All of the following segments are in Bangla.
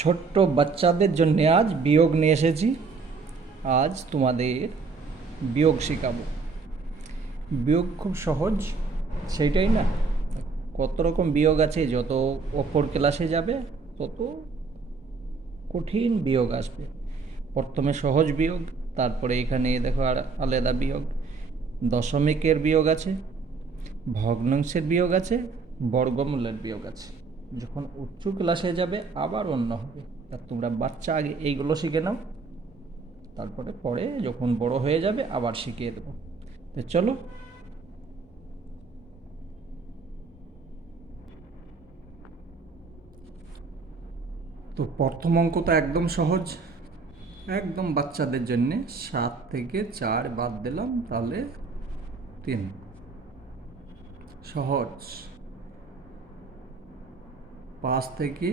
ছোট্ট বাচ্চাদের জন্য আজ বিয়োগ নিয়ে এসেছি। আজ তোমাদের বিয়োগ শেখাবো। বিয়োগ খুব সহজ, সেইটাই না। কত রকম বিয়োগ আছে, যত অপর ক্লাসে যাবে, তত কঠিন বিয়োগ আসবে। প্রথমে সহজ বিয়োগ, তারপরে এখানে দেখো আর আলাদা বিয়োগ। দশমিকের বিয়োগ আছে, ভগ্নাংশের বিয়োগ আছে, বর্গমূলের বিয়োগ আছে। যখন উচ্চ ক্লাসে যাবে, আবার অন্য হবে। তা তোমরা বাচ্চা আগে এইগুলো শিখে নাও। তারপরে পরে যখন বড় হয়ে যাবে, আবার শিখিয়ে দেবো। তো চলো। তো প্রথম অঙ্ক তো একদম সহজ। একদম বাচ্চাদের জন্যে সাত থেকে চার বাদ দিলাম, তাহলে তিন। সহজ। পাঁচ থেকে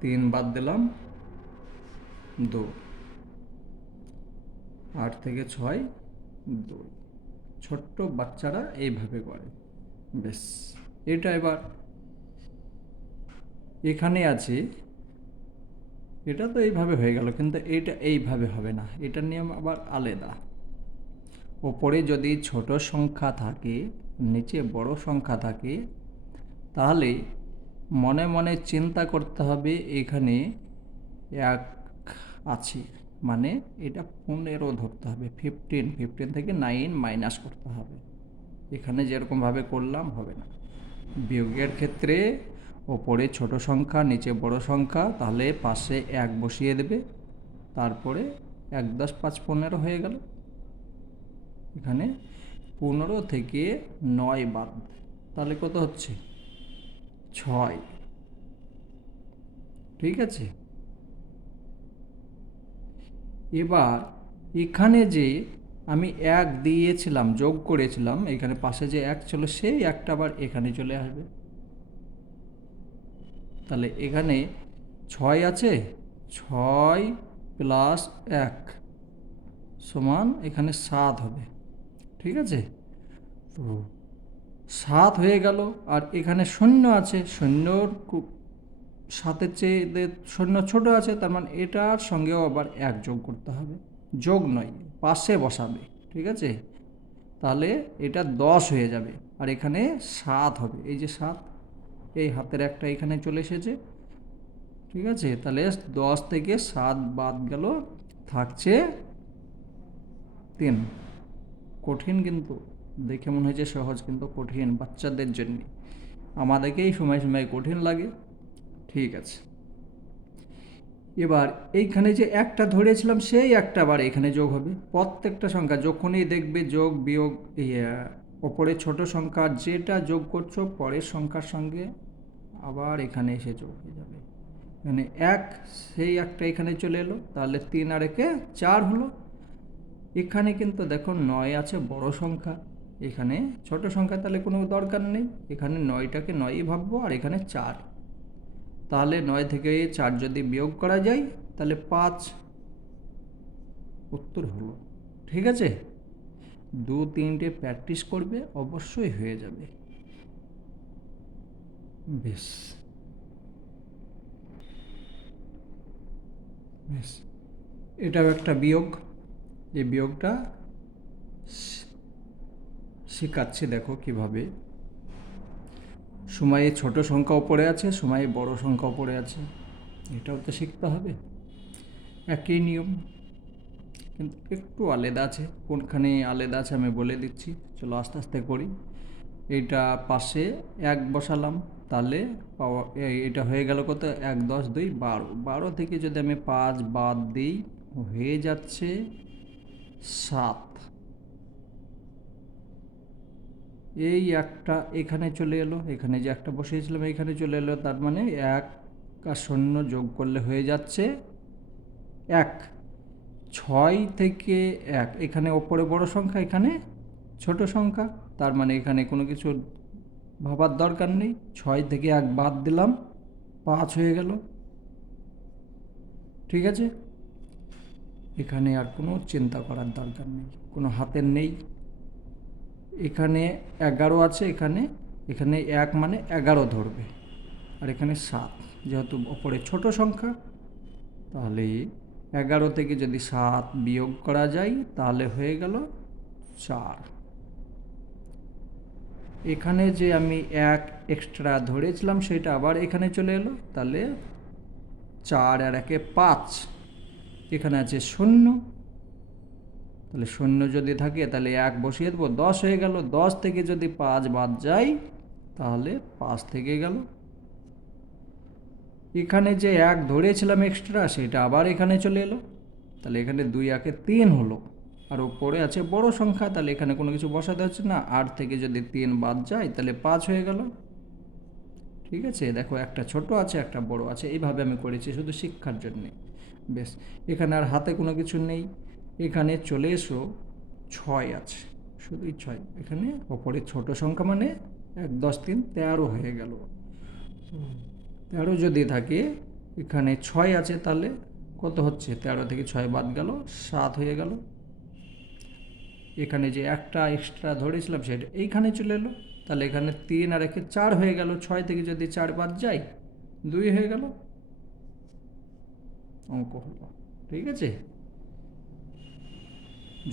তিন বাদ দিলাম দু। আট থেকে ছয় দুই ছোট্ট বাচ্চারা এইভাবে করে। বেশ, এটা এবার এখানে আছে। এটা তো এইভাবে হয়ে গেল, কিন্তু এটা এইভাবে হবে না। এটার নিয়ম আবার আলাদা। ওপরে যদি ছোট সংখ্যা থাকে, নিচে বড় সংখ্যা থাকে, তাহলে মনে মনে চিন্তা করতে হবে, এখানে এক আছে। মানে এটা পনেরো ধরতে হবে ফিফটিন ফিফটিন থেকে নাইন মাইনাস করতে হবে। এখানে যেরকমভাবে করলাম হবে না। বিয়োগের ক্ষেত্রে ওপরে ছোট সংখ্যা, নিচে বড় সংখ্যা, তাহলে পাশে এক বসিয়ে দেবে। তারপরে এক দশ পাঁচ পনেরো হয়ে গেল। এখানে পনেরো থেকে নয় বাদ। তাহলে কত হচ্ছে? ছয়। ঠিক আছে? এবার এখানে যে আমি এক দিয়েছিলাম, যোগ করেছিলাম, এখানে পাশে যে এক ছিল, সেই একটা আবার এখানে চলে আসবে। তাহলে এখানে ছয় আছে? ছয় প্লাস এক সমান এখানে সাত হবে। ঠিক আছে? তো সাত হয়ে গেল, আর এখানে শূন্য আছে, শূন্যর সাতের চেয়ে শূন্য ছোট আছে, তার মানে এটার সঙ্গেও আবার এক যোগ করতে হবে। যোগ নয়, পাশে বসাবে, ঠিক আছে? তাহলে এটা দশ হয়ে যাবে, আর এখানে সাত হবে। এই যে সাত, এই হাতের একটা এখানে চলে এসেছে, ঠিক আছে? তাহলে দশ থেকে সাত বাদ গেল, থাকছে তিন। কঠিন কিন্তু। দেখে মনে হয়েছে সহজ কিন্তু কঠিন বাচ্চাদের জন্য। আমাদেরকেই সময় সময় কঠিন লাগে। ঠিক আছে। এবার এইখানে যে একটা ধরেছিলাম সেই একটা আবার এখানে যোগ হবে। প্রত্যেকটা সংখ্যা যখনই দেখবে যোগ বিয়োগ এই, ওপরে ছোট সংখ্যা যেটা যোগ করছ পরের সংখ্যার সঙ্গে আবার এখানে এসে যোগ হয়ে যাবে। মানে এক সেই একটা এখানে চলে এলো তাহলে তিন আর একে চার হলো। এখানে কিন্তু দেখো নয় আছে বড় সংখ্যা। এখানে ছোট সংখ্যা তাহলে কোনো দরকার নেই। এখানে নয়টাকে নয়ই ভাববো আর এখানে চার। তাহলে নয় থেকে চার যদি বিয়োগ করা যায়, তাহলে পাঁচ। উত্তর হলো। ঠিক আছে? দু তিনটে প্র্যাকটিস করবে, অবশ্যই হয়ে যাবে। বেশ। বেশ। এটাও একটা বিয়োগ। এই বিয়োগটা শেখাচ্ছি, দেখো কীভাবে। সময়ে ছোট সংখ্যাও পড়ে আছে, সময়ে বড় সংখ্যাও পড়ে আছে। এটাও তো শিখতে হবে। একই নিয়ম। কিন্তু একটু আলাদা আছে, কোনখানে আলাদা আছে আমি বলে দিচ্ছি। চলো আস্তে আস্তে করি। এটা পাশে এক বসালাম, তাহলে পাওয়া এটা হয়ে গেল কত? এক, দশ, দুই, বারো। বারো থেকে যদি আমি পাঁচ বাদ দিই, হয়ে যাচ্ছে সাত। এই একটা এখানে চলে এলো, এখানে যে একটা বসিয়েছিলাম এখানে চলে এলো, তার মানে এক আর শূন্য যোগ করলে হয়ে যাচ্ছে এক। ছয় থেকে এক, এখানে ওপরে বড় সংখ্যা, এখানে ছোট সংখ্যা, তার মানে এখানে কোনো কিছু ভাবার দরকার নেই। ছয় থেকে এক বাদ দিলাম, পাঁচ হয়ে গেল। ঠিক আছে? এখানে আর কোনো চিন্তা করার দরকার নেই, কোনো হাতের নেই। এখানে এগারো আছে, এখানে এখানে এক মানে এগারো ধরবে। আর এখানে সাত, যেহেতু ওপরে ছোট সংখ্যা, তাহলে এগারো থেকে যদি সাত বিয়োগ করা যায়, তাহলে হয়ে গেল চার। এখানে যে আমি এক এক্সট্রা ধরেছিলাম, সেটা আবার এখানে চলে এলো, তাহলে চার আর একে পাঁচ। এখানে আছে শূন্য তাহলে শূন্য যদি থাকে, তাহলে এক বসিয়ে দেবো, দশ হয়ে গেল, দশ থেকে যদি পাঁচ বাদ যায়, তাহলে পাঁচ থেকে গেল। এখানে যে এক ধরেছিলাম এক্সট্রা সেটা আবার এখানে চলে এলো। তাহলে এখানে দুই একে তিন হলো। আর ওপরে আছে বড় সংখ্যা, তাহলে এখানে কোনো কিছু বসাতে হচ্ছে না। আট থেকে যদি তিন বাদ যায়, তাহলে পাঁচ হয়ে গেল। ঠিক আছে? দেখো, একটা ছোট আছে, একটা বড় আছে। এইভাবে আমি করেছি শুধু শিক্ষার জন্যে। বেশ, এখানে আর হাতে কোনো কিছু নেই। এখানে চলে এসো, ছয় আছে। শুধুই ছয়। এখানে ওপরে ছোট সংখ্যা মানে এক, দশ, তিন, তেরো হয়ে গেল। তেরো যদি থাকে, এখানে ছয় আছে তাহলে কত হচ্ছে? তেরো থেকে ছয় বাদ গেল, সাত হয়ে গেল। এখানে যে একটা এক্সট্রা ধরেছিলাম সেটা এইখানে চলে এলো। তাহলে এখানে তিন আর একে চার হয়ে গেল। ছয় থেকে যদি চার বাদ যায়, দুই হয়ে গেল। অঙ্ক হলো। ঠিক আছে?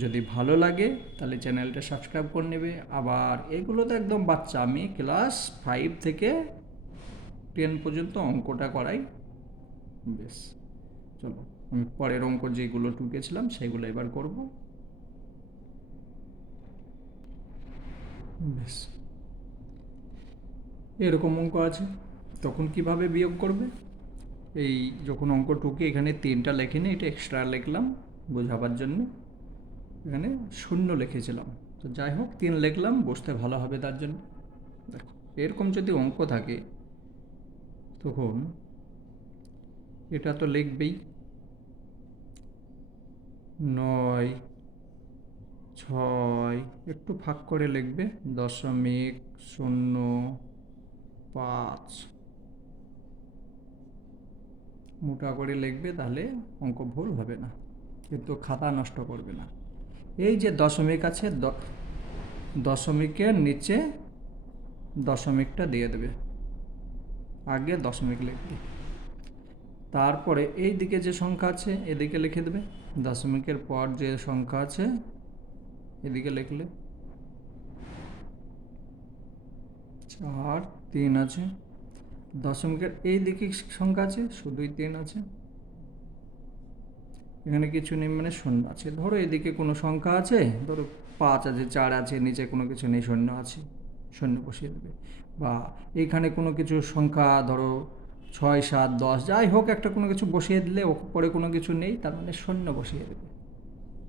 যদি ভালো লাগে, তাহলে চ্যানেলটা সাবস্ক্রাইব করে নেবে। আবার এগুলো তো একদম বাচ্চা, আমি ক্লাস ফাইভ থেকে টেন পর্যন্ত অঙ্কটা করাই। বেশ চলো, আমি পরের অঙ্ক যেগুলো টুকেছিলাম, সেগুলো এবার করব। বেশ এরকম অঙ্ক আছে। তখন কীভাবে বিয়োগ করবে? এই যখন অঙ্ক টুকে এখানে তিনটা লেখিনি, এটা এক্সট্রা লিখলাম বোঝাবার জন্য। এখানে শূন্য লিখেছিলাম। তো যাই হোক, তিন লিখলাম, বসতে ভালো হবে তার জন্য। দেখো, এরকম যদি অঙ্ক থাকে, তখন এটা তো লিখবেই। নয়, ছয়, একটু ফাঁক করে লিখবে। দশমিক শূন্য পাঁচ। মোটা করে লিখবে, তাহলে অঙ্ক ভুল হবে না। কিন্তু খাতা নষ্ট করবে না। এই যে দশমিক আছে দশমিকের নিচে দশমিকটা দিয়ে দেবে। আগে দশমিক লিখবে। তারপরে এই দিকে যে সংখ্যা আছে, এদিকে লিখে দেবে। দশমিকের পর যে সংখ্যা আছে, এদিকে লিখলে। চার, তিন আছে। দশমিকের এই দিকে সংখ্যা আছে, শুধুই তিন আছে। এখানে কিছু নেই মানে শূন্য আছে। ধরো এদিকে কোনো সংখ্যা আছে, ধরো পাঁচ আছে, চার আছে, নিচে কোনো কিছু নেই, শূন্য আছে, শূন্য বসিয়ে দেবে। বা এইখানে কোনো কিছু সংখ্যা, ধরো ছয়, সাত, দশ, যাই হোক, একটা কোনো কিছু বসিয়ে দিলে পরে কোনো কিছু নেই, তার মানে শূন্য বসিয়ে দেবে।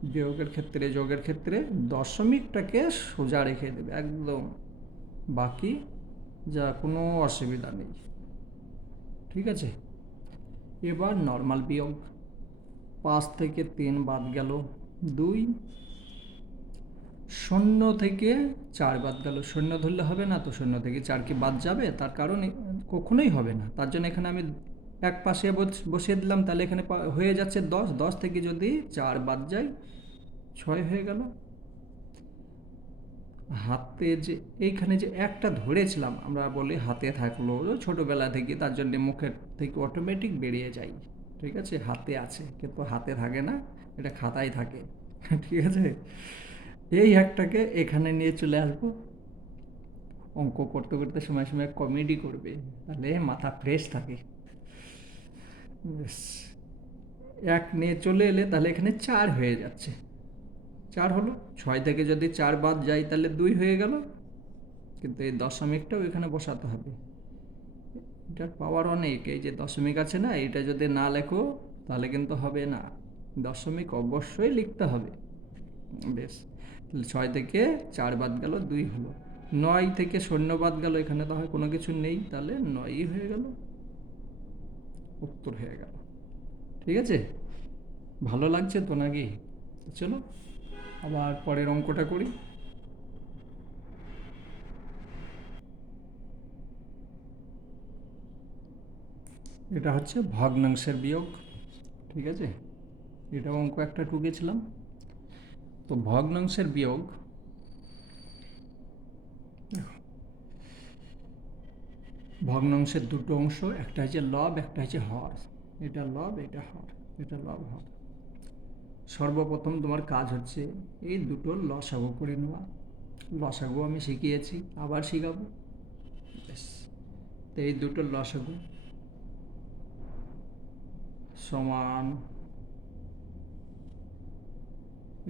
বিয়োগের ক্ষেত্রে, যোগের ক্ষেত্রে দশমিকটাকে সোজা রেখে দেবে, একদম। বাকি যা কোনো অসুবিধা নেই। ঠিক আছে? এবার নর্মাল বিয়োগ। পাঁচ থেকে তিন বাদ গেল দুই। শূন্য থেকে চার বাদ গেল। শূন্য ধরলে হবে না তো শূন্য থেকে চার কি বাদ যাবে? তার কারণ কখনোই হবে না। তার জন্য এখানে আমি এক পাশে বস- বসিয়ে দিলাম। তাহলে এখানে হয়ে যাচ্ছে দশ। দশ থেকে যদি চার বাদ যায়, ছয় হয়ে গেল। হাতে যে, এইখানে যে একটা ধরেছিলাম, আমরা বলি হাতে থাকল। ছোটোবেলা থেকে তার জন্য মুখের থেকে অটোমেটিক বেরিয়ে যায়। ঠিক আছে? হাতে আছে, কিন্তু হাতে থাকে না, এটা খাতায় থাকে। ঠিক আছে? এই একটাকে এখানে নিয়ে চলে আসব। অঙ্ক করতে করতে সময় সময় কমেডি করবে, তাহলে মাথা ফ্রেশ থাকে। এক নিয়ে চলে এলে তাহলে এখানে চার হয়ে যাচ্ছে। চার হলো? ছয় থেকে যদি চার বাদ যায় তাহলে দুই হয়ে গেল। কিন্তু এই দশমিকটাও এখানে বসাতে হবে। এটার পাওয়ার অনেক, এই যে দশমিক আছে না এটা যদি না লেখো, তাহলে কিন্তু হবে না। দশমিক অবশ্যই লিখতে হবে। বেশ, তাহলে ছয় থেকে চার বাদ গেল, দুই হলো। নয় থেকে শূন্য বাদ গেল, এখানে তো হয় কোনো কিছু নেই, তাহলে নয়ই হয়ে গেল। উত্তর হয়ে গেল। ঠিক আছে? ভালো লাগছে তো নাকি? চলো, আবার পরের অঙ্কটা করি। এটা হচ্ছে ভগ্নাংশের বিয়োগ, ঠিক আছে? এটাও অঙ্ক একটা টুকেছিলাম তো ভগ্নাংশের বিয়োগ, ভগ্নাংশের দুটো অংশ, একটা হচ্ছে লব, একটা হচ্ছে হর। এটা লব, এটা হর, এটা লব, হর। সর্বপ্রথম তোমার কাজ হচ্ছে এই দুটো লসাগু করে নেওয়া। লসাগু আমি শিখিয়েছি, আবার শিখাবো। তো এই দুটো লসাগু সমান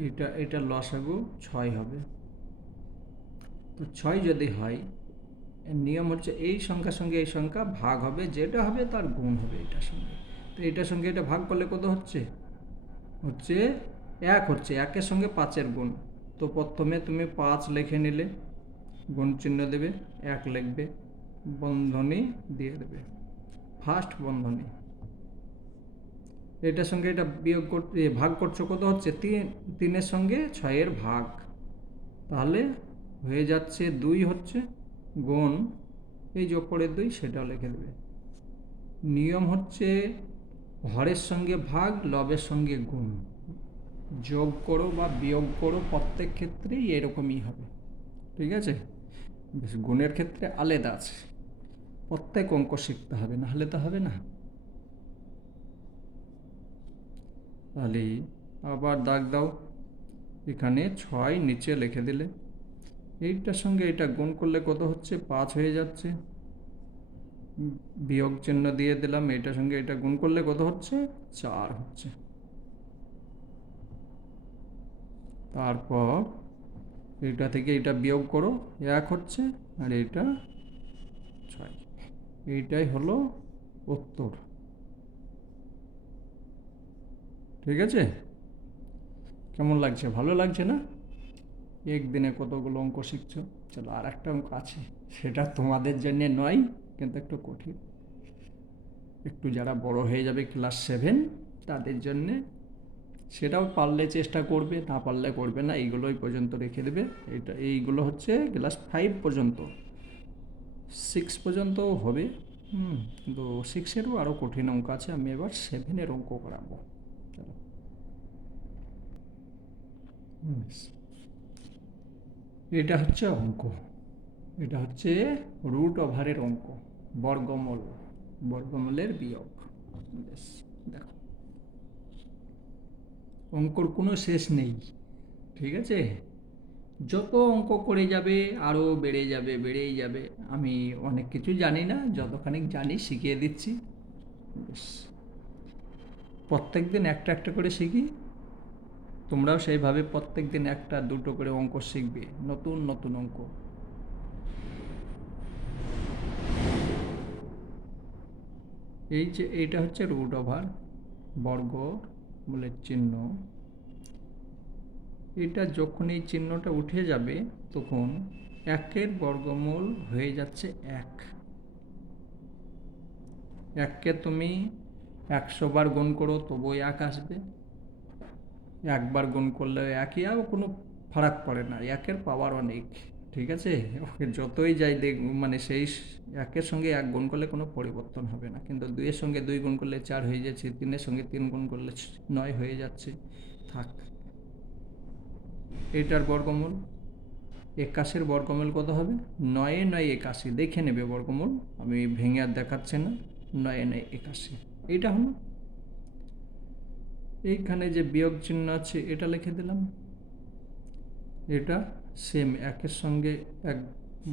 এটা এটা লসাগু ছয় হবে। তো ছয় যদি হয় নিয়ম হচ্ছে এই সংখ্যার সঙ্গে এই সংখ্যা ভাগ হবে, যেটা হবে তার গুণ হবে এটার সঙ্গে। তো এটার সঙ্গে এটা ভাগ করলে কত হচ্ছে? হচ্ছে এক হচ্ছে, একের সঙ্গে পাঁচের গুণ। তো প্রথমে তুমি পাঁচ লিখে নিলে, গুণ চিহ্ন দেবে, এক লিখবে, বন্ধনী দিয়ে দেবে। ফার্স্ট বন্ধনী। এটার সঙ্গে এটা বিয়োগ করতে ভাগ করছ কত হচ্ছে? তিন, তিনের সঙ্গে ছয়ের ভাগ। তাহলে হয়ে যাচ্ছে দুই হচ্ছে গুণ, এই যে ওপরের দুই সেটাও লিখে দেবে। নিয়ম হচ্ছে হরের সঙ্গে ভাগ, লবের সঙ্গে গুণ। যোগ করো বা বিয়োগ করো, প্রত্যেক ক্ষেত্রেই এরকমই হবে। ঠিক আছে? বেশ, গুণের ক্ষেত্রে আলাদা আছে। প্রত্যেক অঙ্ক শিখতে হবে না হলে তো হবে না। তাহলে আবার দাগ দাও। এখানে ছয় নিচে লিখে দিলে। এইটার সঙ্গে এটা গুণ করলে কত হচ্ছে? পাঁচ হয়ে যাচ্ছে। বিয়োগ চিহ্ন দিয়ে দিলাম। এটার সঙ্গে এটা গুণ করলে কত হচ্ছে? চার হচ্ছে। তারপর এটা থেকে এটা বিয়োগ করো। এক হচ্ছে আর এটা ছয়। এইটাই হলো উত্তর। ঠিক আছে? কেমন লাগছে? ভালো লাগছে না? একদিনে কতগুলো অঙ্ক শিখছো? চলো আর একটা অঙ্ক আছে। সেটা তোমাদের জন্যে নয়, কিন্তু একটু কঠিন। একটু যারা বড় হয়ে যাবে ক্লাস সেভেন তাদের জন্যে সেটাও পারলে চেষ্টা করবে, না পারলে করবে না, এইগুলোই পর্যন্ত রেখে দেবে। এটা এইগুলো হচ্ছে ক্লাস ফাইভ পর্যন্ত। সিক্স পর্যন্ত হবে। হুম কিন্তু সিক্সেরও আরও কঠিন অঙ্ক আছে। আমি এবার সেভেনের অঙ্ক করাবো। এটা হচ্ছে অঙ্ক। এটা হচ্ছে রুট ওভারের অঙ্ক, বর্গমূল। বর্গমূলের বিয়োগ। বেশ দেখো। অঙ্কর কোনো শেষ নেই, ঠিক আছে? যত অঙ্ক করে যাবে আরও বেড়ে যাবে, বেড়েই যাবে। আমি অনেক কিছু জানি না, যতখানি জানি শিখিয়ে দিচ্ছি। বেশ প্রত্যেক দিন একটা একটা করে শিখি। তোমরাও সেইভাবে প্রত্যেক দিন একটা, দুটো করে অঙ্ক শিখবে, নতুন নতুন অঙ্ক। এই যে, এইটা হচ্ছে রুট ওভার বর্গ মূলের চিহ্ন। এটা যখন এই চিহ্নটা উঠে যাবে, তখন একের বর্গমূল হয়ে যাচ্ছে এক। এককে তুমি একশো বার গুণ করো, তবুও এক আসবে। একবার গুণ করলে একই, আর কোনো ফারাক পড়ে না। একের পাওয়ার অনেক, ঠিক আছে? ওকে যতই যাই দেখ মানে সেই একের সঙ্গে এক গুণ করলে কোনো পরিবর্তন হবে না। কিন্তু দুইয়ের সঙ্গে দুই গুণ করলে চার হয়ে যাচ্ছে, তিনের সঙ্গে তিন গুণ করলে নয় হয়ে যাচ্ছে। থাক। এটার বর্গমূল, একাশের বর্গমূল কত হবে? নয়ে নয় একাশি। দেখে নেবে বর্গমূল। আমি ভেঙে আর দেখাচ্ছি না। নয়ে নয় একাশি। এইটা হলো। এইখানে যে বিয়োগ চিহ্ন আছে, এটা লিখে দিলাম। এটা সেম একের সঙ্গে এক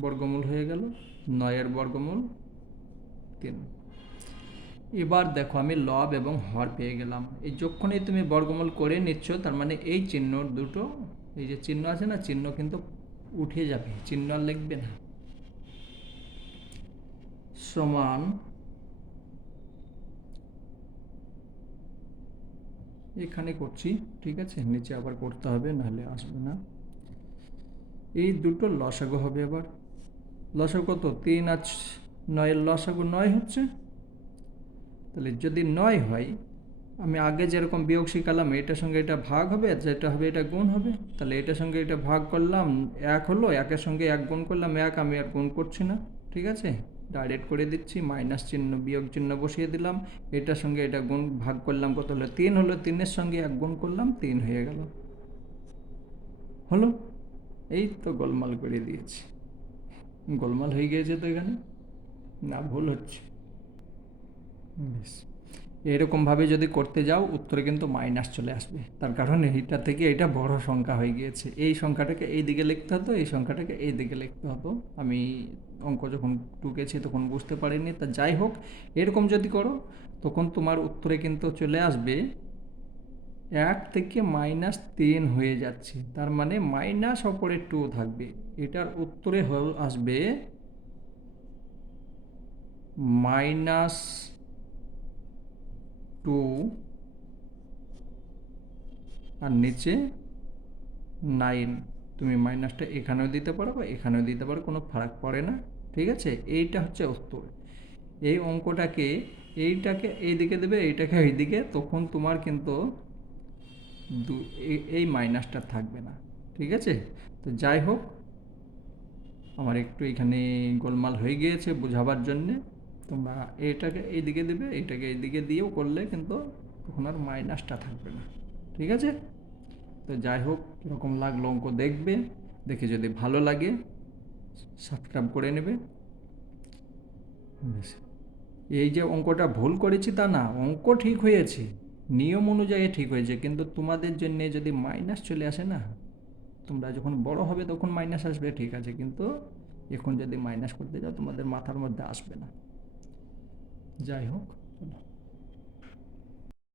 বর্গমূল হয়ে গেল, নয়ের বর্গমূল তিন। এবার দেখো আমি লব এবং হর পেয়ে গেলাম। এই যখনই তুমি বর্গমূল করে নিচ্ছ, তার মানে এই চিহ্ন দুটো, এই যে চিহ্ন আছে না, চিহ্ন কিন্তু উঠে যাবে, চিহ্ন লিখবে না। সমান এখানে করছি, ঠিক আছে? নিচে আবার করতে হবে, নাহলে আসবে না। এই দুটো লসাগু হবে আবার। লসাগু কত? তিন ছ- নয়ের লসাগু নয় হচ্ছে? তাহলে যদি নয় হয়, আমি আগে যেরকম বিয়োগ শিখালাম এটার সঙ্গে এটা ভাগ হবে, যেটা হবে এটা গুণ হবে। তাহলে এটার সঙ্গে এটা ভাগ করলাম, এক হলো, একের সঙ্গে এক গুণ করলাম, এক আমি আর গুণ করছি না, ঠিক আছে? ডাইরেক্ট করে দিচ্ছি মাইনাস চিহ্ন, বিয়োগ চিহ্ন বসিয়ে দিলাম। এটার সঙ্গে এটা গুণ ভাগ করলাম, কত হলো? তিন হলো, তিনের সঙ্গে এক গুণ করলাম, তিন হয়ে গেল। হলো? এই তো গোলমাল করে দিয়েছি। গোলমাল হয়ে গিয়েছে তো এখানে? না, ভুল হচ্ছে। বেশ। এরকমভাবে যদি করতে যাও, উত্তরে কিন্তু মাইনাস চলে আসবে। তার কারণ এইটা থেকে এটা বড় সংখ্যা হয়ে গিয়েছে। এই সংখ্যাটাকে এই দিকে লিখতে হতো এই সংখ্যাটাকে এই দিকে লিখতে হতো আমি অঙ্ক যখন টুকেছি তখন বুঝতে পারিনি। তা যাই হোক, এরকম যদি করো, তখন তোমার উত্তরে কিন্তু চলে আসবে, এক থেকে মাইনাস তিন হয়ে যাচ্ছে। তার মানে মাইনাস ওপরে টু থাকবে। এটার উত্তরে আসবে মাইনাস টু আর নিচে নাইন। তুমি মাইনাসটা এখানেও দিতে পারো বা এখানেও দিতে পারো, কোনো ফারাক পড়ে না, ঠিক আছে? এইটা হচ্ছে উত্তর। এই অঙ্কটাকে, এইটাকে এই দিকে দেবে, এইটাকে এই দিকে তখন তোমার কিন্তু দু এই মাইনাসটা থাকবে না, ঠিক আছে? তো যাই হোক, আমার একটু এখানে গোলমাল হয়ে গিয়েছে বোঝাবার জন্যে। তোমরা এটাকে এইদিকে দেবে এইটাকে এইদিকে দিয়েও করলে কিন্তু তখন আর মাইনাসটা থাকবে না। ঠিক আছে? তো যাই হোক কীরকম লাগল অঙ্ক দেখবে, দেখে যদি ভালো লাগে সাবস্ক্রাইব করে নেবে। এই যে অঙ্কটা ভুল করেছি তা না, অঙ্ক ঠিক হয়েছে, নিয়ম অনুযায়ী ঠিক হয়েছে, কিন্তু তোমাদের জন্যে যদি মাইনাস চলে আসে না, তোমরা যখন বড় হবে তখন মাইনাস আসবে, ঠিক আছে, কিন্তু এখন যদি মাইনাস করতে যাও, তোমাদের মাথার মধ্যে আসবে না। যাই হোক।